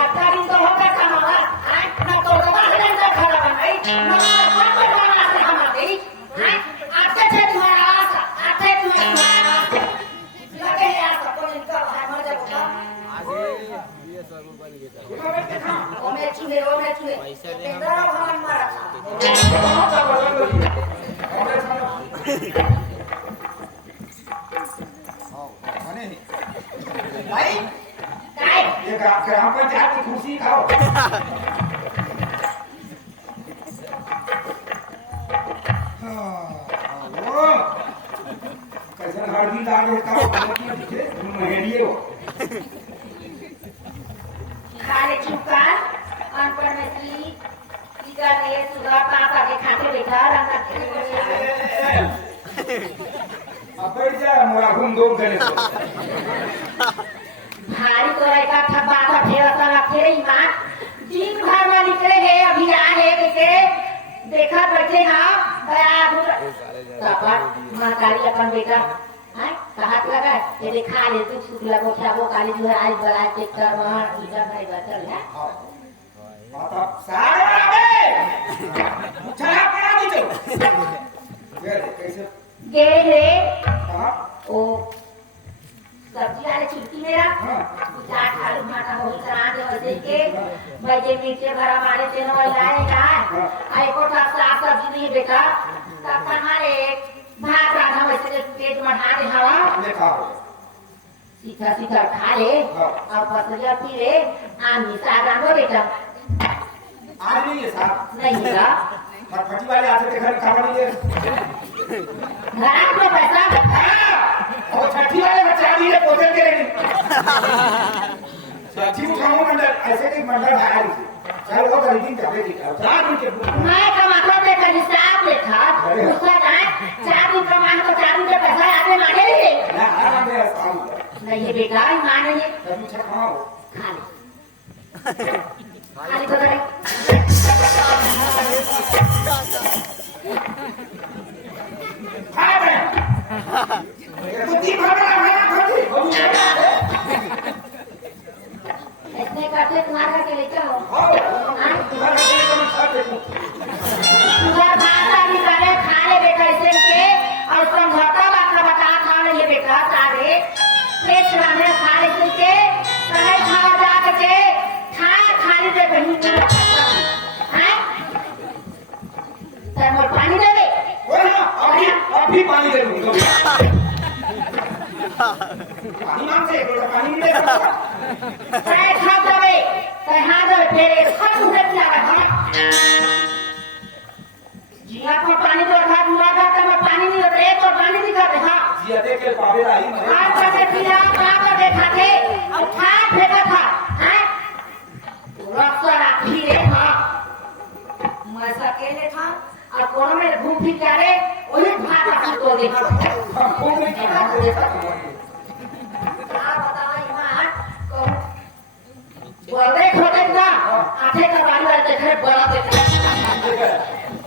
आता दिन तो होगा कमावा ना तो रोगा नहीं तो खड़ा बनाई ना कौन बनाना से हम नहीं आते थे तुम्हारा आशा आते तुम्हारा आशा लगे यार सबको इनका भाई मर जाएगा ये सब बन गया ओमे चुने तेरा भगवान मारा भाई काय ये ग्राम पंचायत की कुर्सी खाओ वो कैसे हड़बी लागे खाओ महेड़िए हो खाले चुपका अनपढ़ में टीका ने सुधा पापा के खाते बैठा रंगा अब बैठ जाए मोरा घूम दो करे तो भारी तो रहेगा थब्बा था ठेवता रखे ईमान दिन भर में निकले है अभी आए कैसे देखा बैठे ना दया पापा महाकाली अपन बेटा हैं कहाँ लगा ये देखा ले तू शुक्ला को क्या वो काली जो है आज बड़ा चेक कर वहाँ इधर नहीं बचल है बात सारे बराबर चला पड़ा दीजिए ये कैसे गए रे कहाँ ओ सब्जी वाले चुटकी मेरा चाट आलू माटा हो चना दे वैसे के भाई नीचे भरा मारे से नो लाएगा आई को साग सब्जी नहीं बेटा तब हमारे भात राधा वैसे के पेट में ढा दे हवा ले खाओ सीधा सीधा खा ले और पतलिया पी ले आमी साग रांधो बेटा आज नहीं है साहब नहीं है फटफटी वाले आते थे घर खाना नहीं है घर में पैसा और छठी वाले बच्चे आदि है पोते के नहीं छठी उठाओ मंडल ऐसे नहीं मंडल है चल वो गरीबी कपड़े दिखाओ 4 दिन के मैं कमाता थे कभी साथ देखा उसका कहा 4 दिन कमाने को 4 दिन के पैसा आगे मांगे ना मैं साहब नहीं ये बेकार ही मान नहीं कभी छकाओ खा ले खाली तो करे हाय मैं बुद्धि भरा है बुद्धि इतने करते तुम्हारा के लेके हो तुम्हारे लिए तो मैं खा देता तुम्हारा भाषा भी करे खा ले बेटा इसे के और समझौता बात का बता खा ले ये बेटा सारे पेट चलाने खा ले इसे के कहे खाओ जा के खाली दे बनी हैं तब पानी दे दे वो ना अभी पानी दे दूंगा पानी मांगते बोला पानी नहीं दे सकता काय खा दे काय हाथ दे तेरे सब उधर चला है जिया को पानी दो खा दूंगा तो मैं पानी नहीं होता एक और पानी दिखा दे हां जिया देख के पावे आई मैं हाथ से जिया पापा देखा थे और खा फेंका था हैं रक्षा राखी रे हां मैं सकेले था और कोन में घूम फिर के रे वही भात का तो देखा हमको नहीं खाना देखा बोले खोटे ना आठे का बारी वाले देखे बड़ा देखे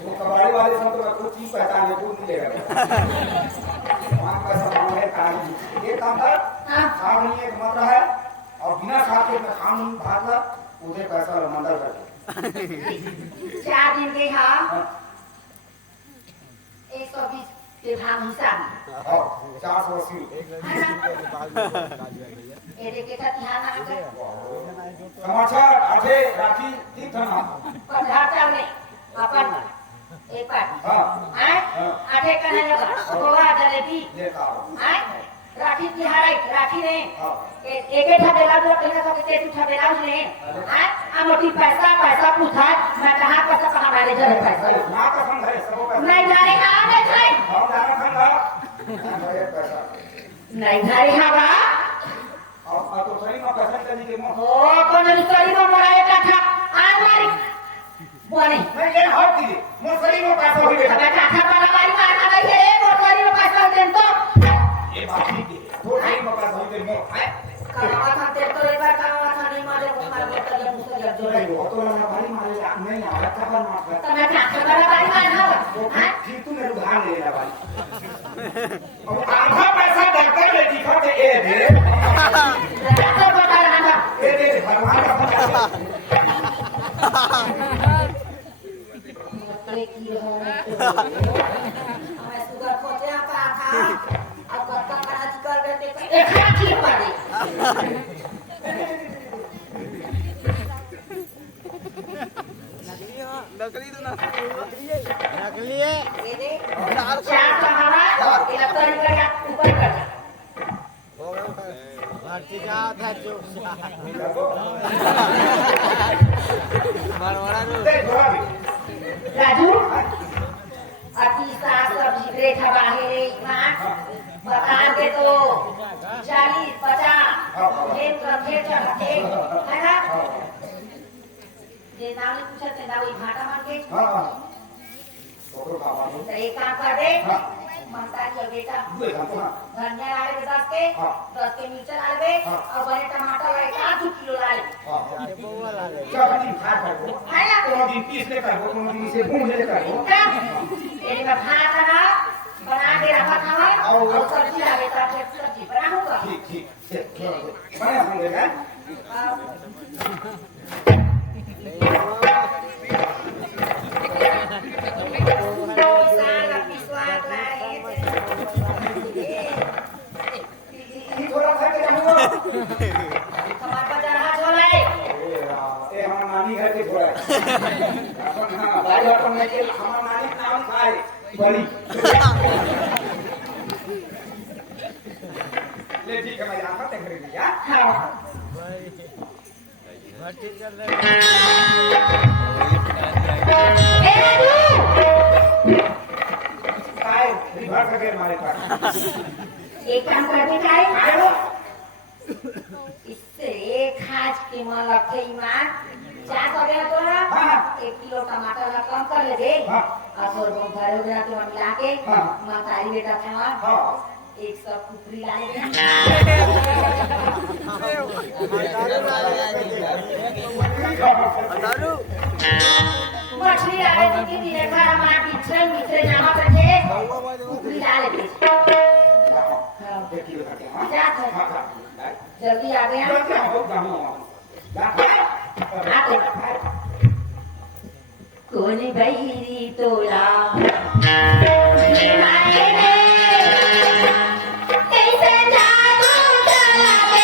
वो कबाड़ी वाले सब तो कुछ चीज पहचान ले कुछ नहीं लेगा वहाँ का सब है काली ये काम था खाम नहीं एक मात्रा है और बिना खा के मैं खाम नहीं भाग ला उधर पैसा मंडल कर 4 दिन के हाँ 120 के भाव हिसाब और 480 ये देखे था ध्यान आके समाचार आठे राखी ठीक था ना 15 चावले अपन एक बार हैं आठे कहने लगा गोवा जलेबी देखा हैं राखी तिहार राखी ने एक था बेला जो कहने को के तू था बेला ने हैं मोटी पैसा पैसा पूछा मैं कहां पैसा कहां वाले जरे पैसा ना का संग है सब का नहीं जाने कहां नहीं खाए हम जाने खा पैसा नहीं जाने हवा और तो सही में पैसा चली के मो ओ कौन सही में मोरा एक था आज मारी बोले मैं ये हट दी मो सही में पैसा होई बेटा बेटा था वाला मारी मारना नहीं है और सही में पैसा दे तो ये बात ठीक है तो सही में पैसा होई दे मो कहां था तेरे तो एक बार कहां था नहीं मारे को मार बोतल या मुझसे जब जोड़े वो तो ना भाई मारे नहीं आ रहा था मार तो मैं था वाला मारी मारना हां ठीक तू मेरे उधार ले लेना भाई अब आधा पैसा देकर ले दिखा दे ए दे तो बता रहा हमें सुगर खोचे आता था अब कत्ता करा कर गए थे एक हाथी पड़े नकली तो नकली है ये देख चार पहाड़ा ये लकड़ी का ऊपर कर भारती का था जो बड़ा राजू अति सास सब्जी रेखा बाहर मां बता दे तो 40-50 खेत चढ़ते है ना जे नाली पूछते नाली भाटा मार के हां तो काम तो एक काम कर दे माता की बेटा धनिया डाले 10 के 10 के मिर्च डाले और बड़े टमाटर लाए 8 किलो लाए चटनी खा कर है ना कोनो दिन पीस ले कर कोनो दिन से भून ले कर एक बार खाना खाना बना के रखा था और सब्जी डाले था सब्जी बनाऊंगा ठीक ठीक बना होंगे ना थोड़ा खा के जाऊंगा हमारे बाजार हाथ छोड़ाए ए हम नानी घर के थोड़ा अपन हां भाई अपन में के हम नानी नाम खाए बड़ी ले ठीक है मैं यहाँ तक करेंगे यार हां भारती कर ले काय रिवर्स करके हमारे पास एक काम करके जाए इससे एक हाथ के मन रखे ईमान चार हो गया तो ना 1 किलो टमाटर का कम कर ले दे और थोड़ा बहुत भरे हो गया तो मिला के मां तारी बेटा था हां एक सब कुकरी ला ले दारू मछली आए तो कि देखा हमारा पीछे नीचे जाना पड़े कुकरी ला ले देखिए हां जा जल्दी आ गया कौन बहिरी तोला कैसे जादू चला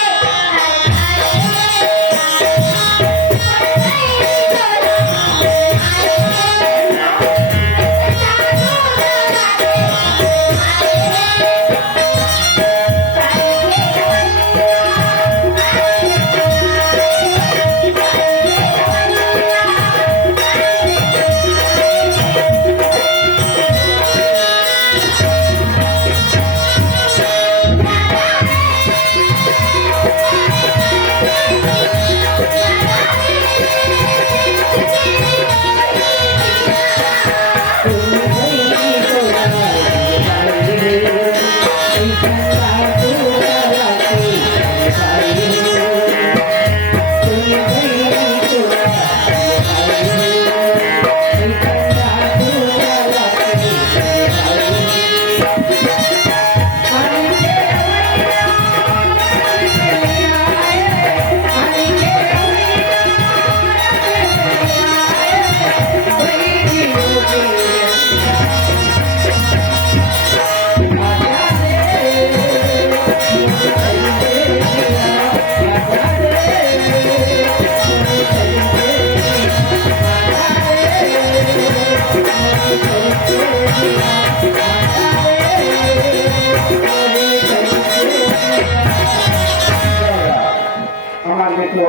के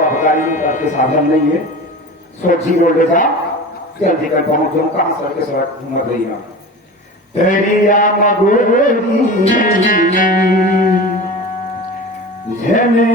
के साधन नहीं है सोची बोल रहा जल्दी कर पहुंचो कहां सर के सड़क घूम रही है तेरिया मगोरी झने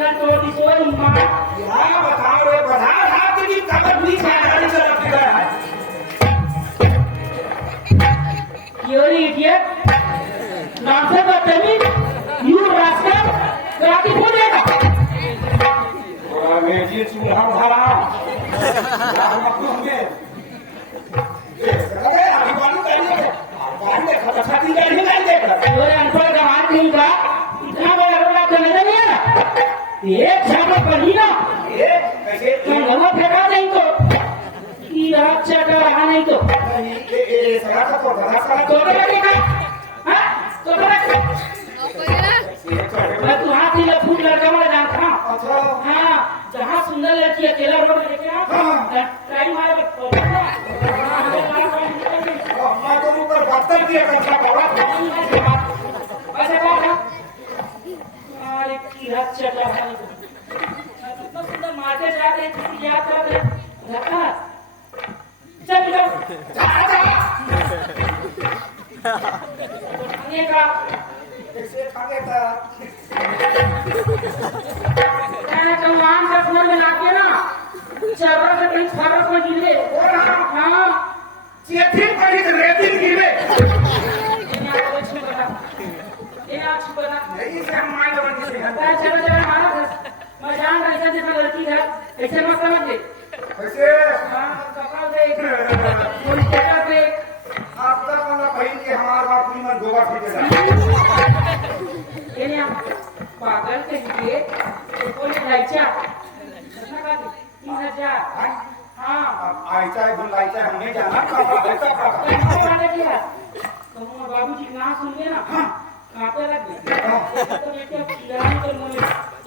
ना तो दिसो मां क्या बताओ रे बाजार हाथ की कमर भी गाड़ी से रख गया है You idiot! Nonsense of Tamil! You rascal! Rati बोलेगा? और मैं जी चूल्हा भरा हम अपने होंगे अरे अभी बालू करिए बालू ने खटाखटी गाड़ी नहीं देखा और अनपढ़ गवार नहीं का इतना बड़ा रोला तो नजर नहीं आ रहा एक छापा पड़ी ना ये कैसे तुम घरों फेंका नहीं तो कि अच्छा का रहा नहीं तो ये सगा का तो बड़ा सारा तो लगेगा हाँ तो लगेगा मैं तू हाथ ही लफूट लड़का वाला जानता हूँ अच्छा हाँ जहाँ सुंदर लड़की अकेला रोड में लेके आओ ट्राई मारे मैं तो ऊपर बत्तर किया करता बाबा ऐसा बात है अरे की हाथ चला है कितना सुंदर मार्केट जाते हैं किसी याद करते हैं रखा चल खाने का कैसे खाने का मैंने कलवान का फोन मिला के ना चारों से कहीं फर्क में गिरे हाँ चेती पड़ी तो रेती गिरे ये आज बना नहीं से हम मार बन से मैं चलो चलो मारा था मैं जान रहा था जैसे लड़की है ऐसे मत समझ ले कैसे हाँ कपड़ा देख कोई जगह देख आप तक वाला भाई के हमारा बात नहीं मन गोगा फीटेगा ये नहीं पागल के लिए कोई लाइचा कितना का 3000 हाँ आयचा है गुल आयचा है हमें जाना कहाँ ऐसा कहाँ कैसे वाले किया कहूँगा बाबूजी का नाम सुन के ना कांपे लग गए तो बेटे अब खिलाने तो मुझे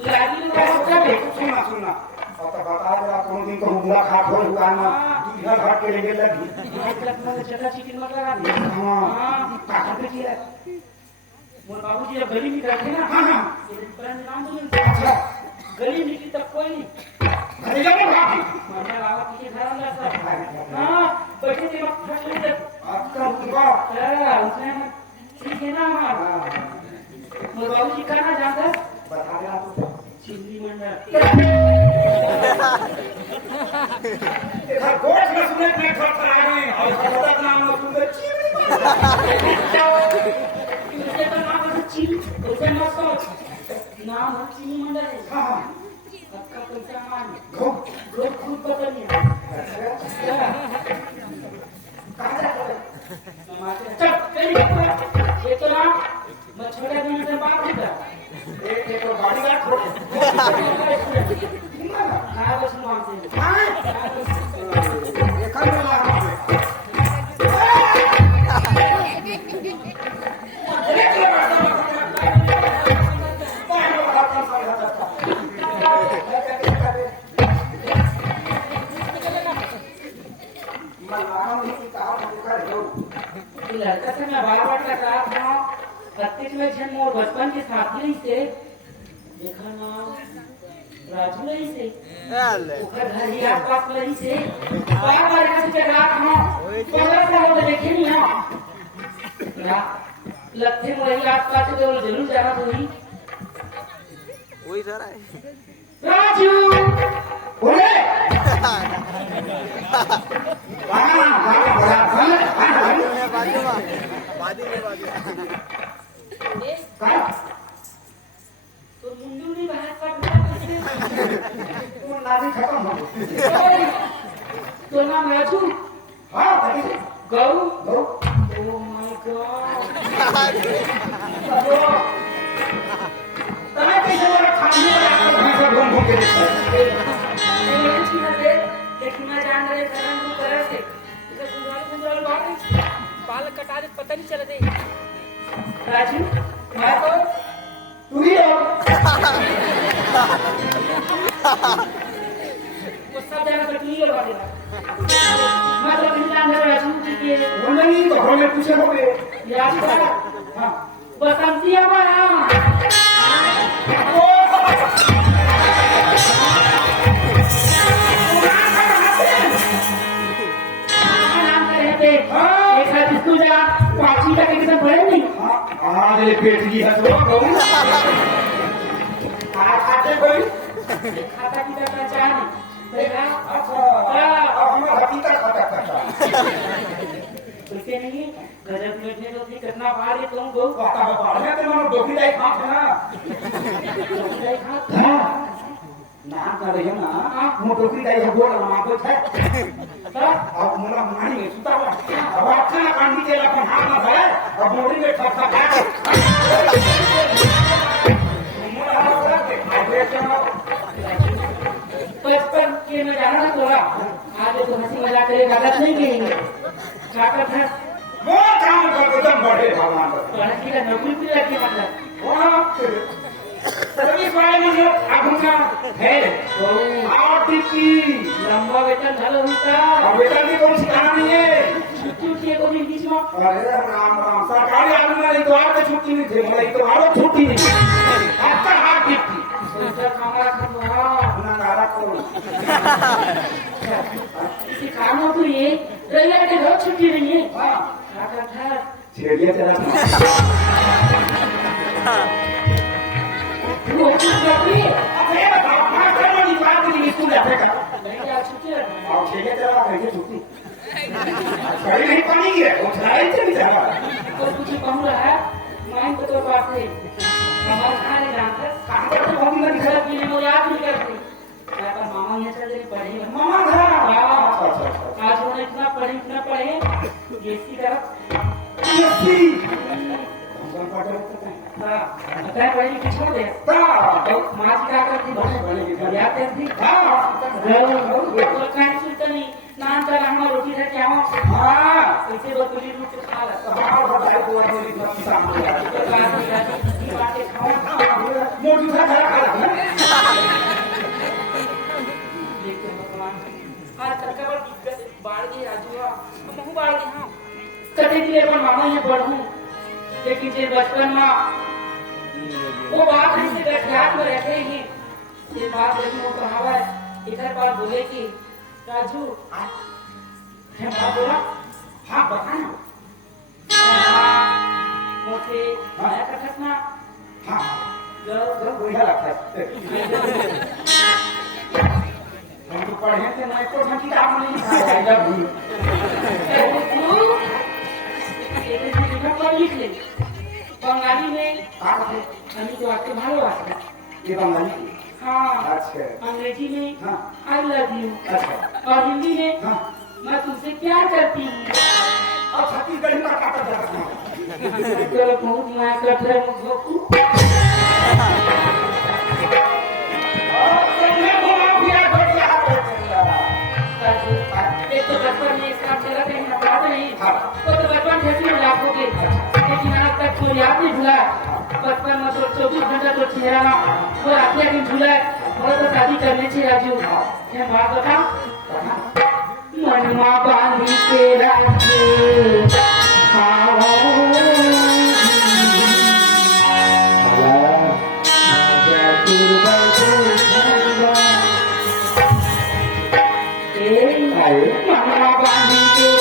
लागी लगा सोचा बे सुनना सुनना और तो बता रहा कौन दिन को हुआ खा खोल हुआ ना दूध भर के लेके लगी लखनऊ में चटा चिकन मत लगा दे हाँ कहाँ पे किया मोर बाबूजी जब गली में बैठे ना हाँ हाँ पर नाम तो अच्छा गली में की तक कोई नहीं अरे जाओ बाकी मामा बाबा पीछे घर अंदर सब हाँ बैठे थे वक्त खा ले आपका हुआ उसने ठीक है ना हमारा मोर बाबूजी का ना जानता बता दे आप चिल्ली मंडल इधर गोश में सुने मैं खा कर आ गए और खबर नाम में सुन उसके तो नाम है चिल उसे मत सोच नाम है चिल्ली मंडल है हाँ सबका पैसा मान घो लोग खुद पता नहीं कहाँ जा रहे चल चल ये तो ना मैं छोटा दिन से बात नहीं कर एक तो गाड़ी का खो हाँ बस मानते हैं देखा नहीं लगा लड़का से मैं बार बार लगा था बत्तीस में जन्म और बचपन के साथी रही से देखा ना राजू रही से ओकर घर ही आस पास में रही से बार बार यहाँ से लगा था थोड़ा सा वो देखे नहीं ना लगते में वही आस पास के जरूर जाना तो ही वही सारा है राजू बोले तो मुंडू नहीं बाहर पर खत्म हो तो नाम राजू हाँ गौ गौ ओ माय गॉड तने कैसे वाला खाने वाला घूम घूम के लेकिन मैं जान रहे करन को करे से इधर गुजराल बात बाल कटा दे पता नहीं चले दे राजू मैं तो तू ही हो वो सब जगह पर नहीं लगा देगा मैं तो नहीं जान रहा राजू जी के बोल नहीं तो हमें पूछे हो गए याद करा हाँ बसंती हमारा पाची का कितना बड़े नहीं आज पेट की है तो कैसे कोई खाता पीता पहचान देखा अच्छा अब हमें हकीकत खाता करता कैसे नहीं गजब बैठने तो थी कितना बार ये तुम गो कहता है पढ़ने तो मनो डोकी दाई खात है ना ना कर रही है ना मो डोकी दाई है बोल ना को है अब मोला मानी में सुता हुआ अब अच्छा कांडी के अपन हाथ में है अब मोड़ी में ठपका है मोला बोला के हाइड्रेशन बचपन के में जाना ना तोरा आज तो हंसी मजाक करे गलत नहीं कहेंगे जाकर था वो काम कर एकदम बढ़े भगवान लड़की का नौकरी भी लगी मतलब वो सर्विस वाले में जो आगुना है और टिप्पी लंबा वेतन झालं होता अब बेटा की कौन सी कहानी नहीं है छुट्टी उठी है कोई बीच में अरे राम राम सरकारी आदमी ने तो आज छुट्टी नहीं थे मतलब तो आज छुट्टी नहीं आपका हाथ टिप्पी पैसा हमारा खतरा अपना नारा करो किसी काम हो तो ये रविवार के रोज छुट्टी नहीं है हाँ जाकर था छेड़िए चला वो नौकरी अबे बाप करने की बात नहीं स्कूल जाते का नहीं क्या छुट्टी है और छेड़िए चला कैसे छुट्टी सही नहीं पानी है वो छाई चली जा और कुछ कहूँ रहा है माइन को तो बात है हमारे खाने जानकर कहां पर तो हम नहीं घर की वो याद नहीं करती मैं तो मामा ये चल रही पढ़ी मामा घर अच्छा अच्छा आज उन्होंने इतना पढ़े एसी तरफ यसी बताए पढ़ी लिखी छोड़ दे माँ क्या करती याद करती खाने सुनता नहीं नान का रहना रोटी है क्या हो ऐसे वो पूरी रूप से खा लेता बातें खाओ देखते भगवान आज तक बाढ़ गई आज हुआ महू बाढ़ गई हाँ कटे दिए पर मामा ये बढ़ू लेकिन जे बचपन में वो बात ऐसे गठियात में रहते ही ये बात लेकिन वो कहावत इधर पर बोले कि राजू क्या बात बोला हाँ बताना मोटे माया का घटना हाँ जो बढ़िया लगता है हम तो पढ़े थे मैं तो हम किताब नहीं पढ़ा पढ़ लिख ले बंगाली में हम तो आपके भालो आता ये बंगाली हाँ अच्छा अंग्रेजी में हाँ आई लव यू अच्छा और हिंदी में हाँ मैं तुमसे प्यार करती हूँ और छत्तीसगढ़ी में काटा जाता है तो बहुत माया करते हैं भोकू एक तो बचपन में इसका चला कहीं अपराध नहीं वो तो बचपन जैसी लाखों के लेकिन आज तक कोई याद नहीं भूला बचपन में तो 24 घंटा तो चेहरा वो आखिरी दिन भूला और तो शादी करने से राजू ये बात बता मनमा बांधी के राज्य मनमा बांधी के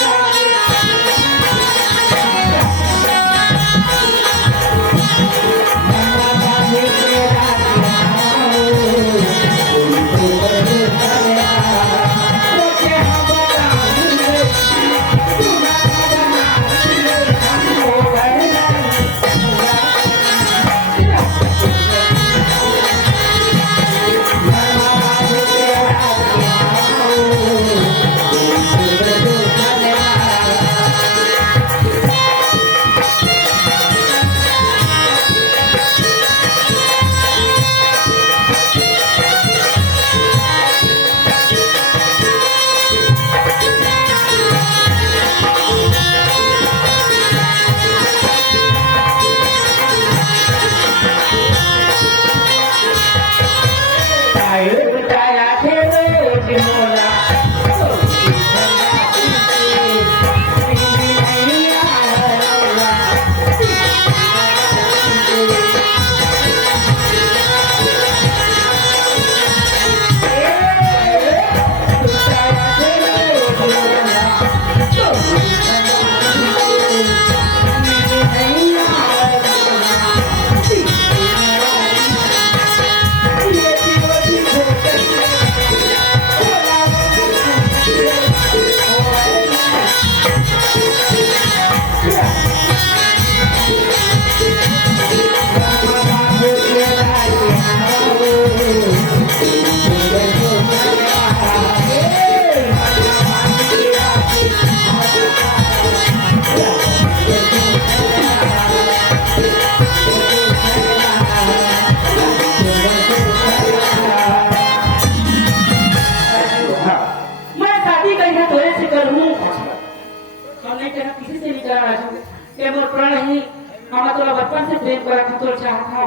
प्रेम करा था तो चाहता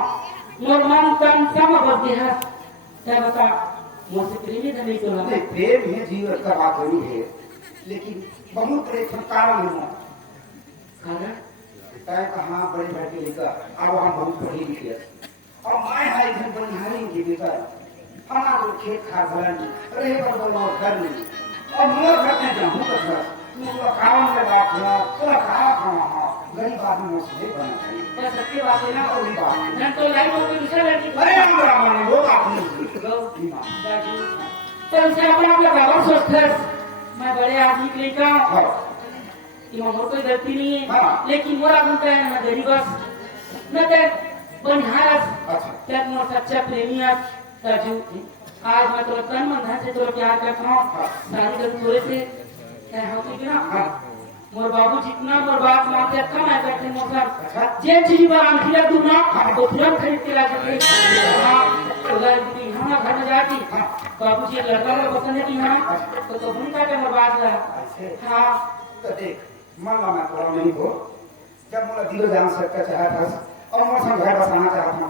मोर मन तन सब बस गया क्या बता मुझसे प्रेमी धनी तो नहीं, प्रेम है जीवन का बात जरूर है, लेकिन बहुत एक कारण है कारण तय कहाँ बड़े भाई के लेकर अब हम बहुत पढ़े लिखे और माए हाई घर बनिहारी के लेकर हमारा तो खेत खार भलन रहे और घर नहीं और मोर घर में जाऊँ तो घर पूरा काम में बात हुआ पूरा कहाँ गरीब आदमी में से बना चाहिए बस सच्ची बात है ना वही बात है। न तो लाइफ में कोई दूसरा लड़की अरे मेरा मन वो बात नहीं गौ तो उसे अपना अपना बाबा सोचता है मैं बड़े आदमी के लिए का हाँ कि मोर कोई गलती नहीं है हाँ। लेकिन मोरा बनता है ना गरीब बस न ते बनिहारस अच्छा क्या मोर सच्चा प्रेमी है ताजू आज मैं तो तन मन धन से तो प्यार करता हूँ हाँ। शादी कर थोड़े से क्या होती है ना हाँ मोर बाबू जितना मोर बाप माँ के कम है बैठे मोर अच्छा जे चीज पर आंखिया दूर ना तो तुरंत खरीद के ला सकते हाँ तो यहाँ घर में जाती बाबू जी लड़का मेरा पसंद है कि हाँ तो भूमिका के मोर बात रहा ऐसे हाँ तो देख मन ला मैं थोड़ा नहीं हो जब मोला दिलो जान सकता चाहे था और मोर संग घर बसाना चाहता हूँ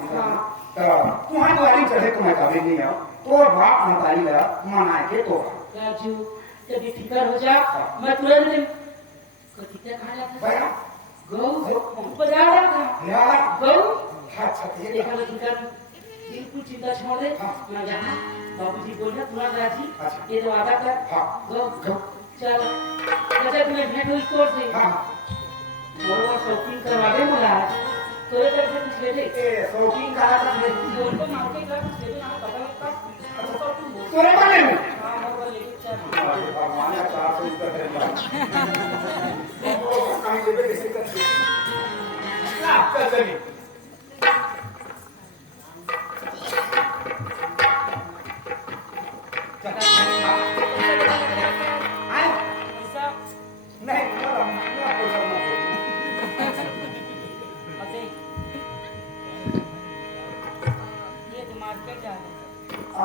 तो तुम्हारी वाली चढ़े तो मैं कभी नहीं आओ तो बाप मताई ला मनाए के तो राजू जब ये फिकर हो जा मैं तुरंत कति क्या खा जाता भैया गौ बाजार रहा था यार गौ अच्छा ठीक देखा है मैं फिकर बिल्कुल चिंता छोड़ दे मैं जहाँ बाबूजी बोल रहे तुरंत राजी अच्छा। ये तो वादा कर हाँ गौ गौ चल जैसे तुम्हें भेंट हुई स्टोर से हाँ और शॉपिंग करवा दे मुला तोरे तरफ से कुछ ले ले ए शौकीन कहा था मैं बोल तो मार्केट का कुछ ले ले यहाँ कपड़ा का तोरे वाले में हाँ मोर को ले ले चल अरे भगवान या 400 रुपए दे वो काम लेबे कैसे करते चल चलिए पैसा नहीं मैं पैसा अबे ये तो मार्केट जा रहा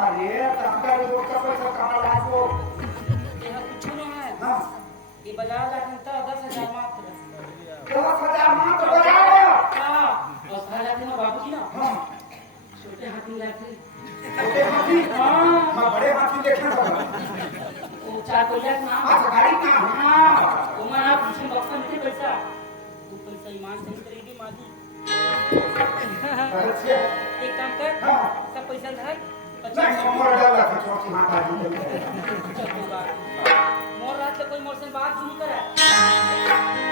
अरे तबका जो कपड़े से कमा लाखो है यहाँ कुछ नहीं है हां ये बाजार लाखन तो 10,000 मात्र 10,000 मात्र बजाओ हाँ और सारा लाख में बाबूजी ना हां छोटे हाथी लाखे छोटे हाथी हाँ मैं बड़े हाथी देखना था वो 4 पहिया ना आज गाड़ी ना हां वो मैं आप पीछे बक्का नहीं पैसा तू पैसा ईमान से करेगी माजी अच्छा एक काम कर हां सब पैसा धर नहीं मोर डाला था छोटी माता जी मोर रात से कोई मोर से बात नहीं करा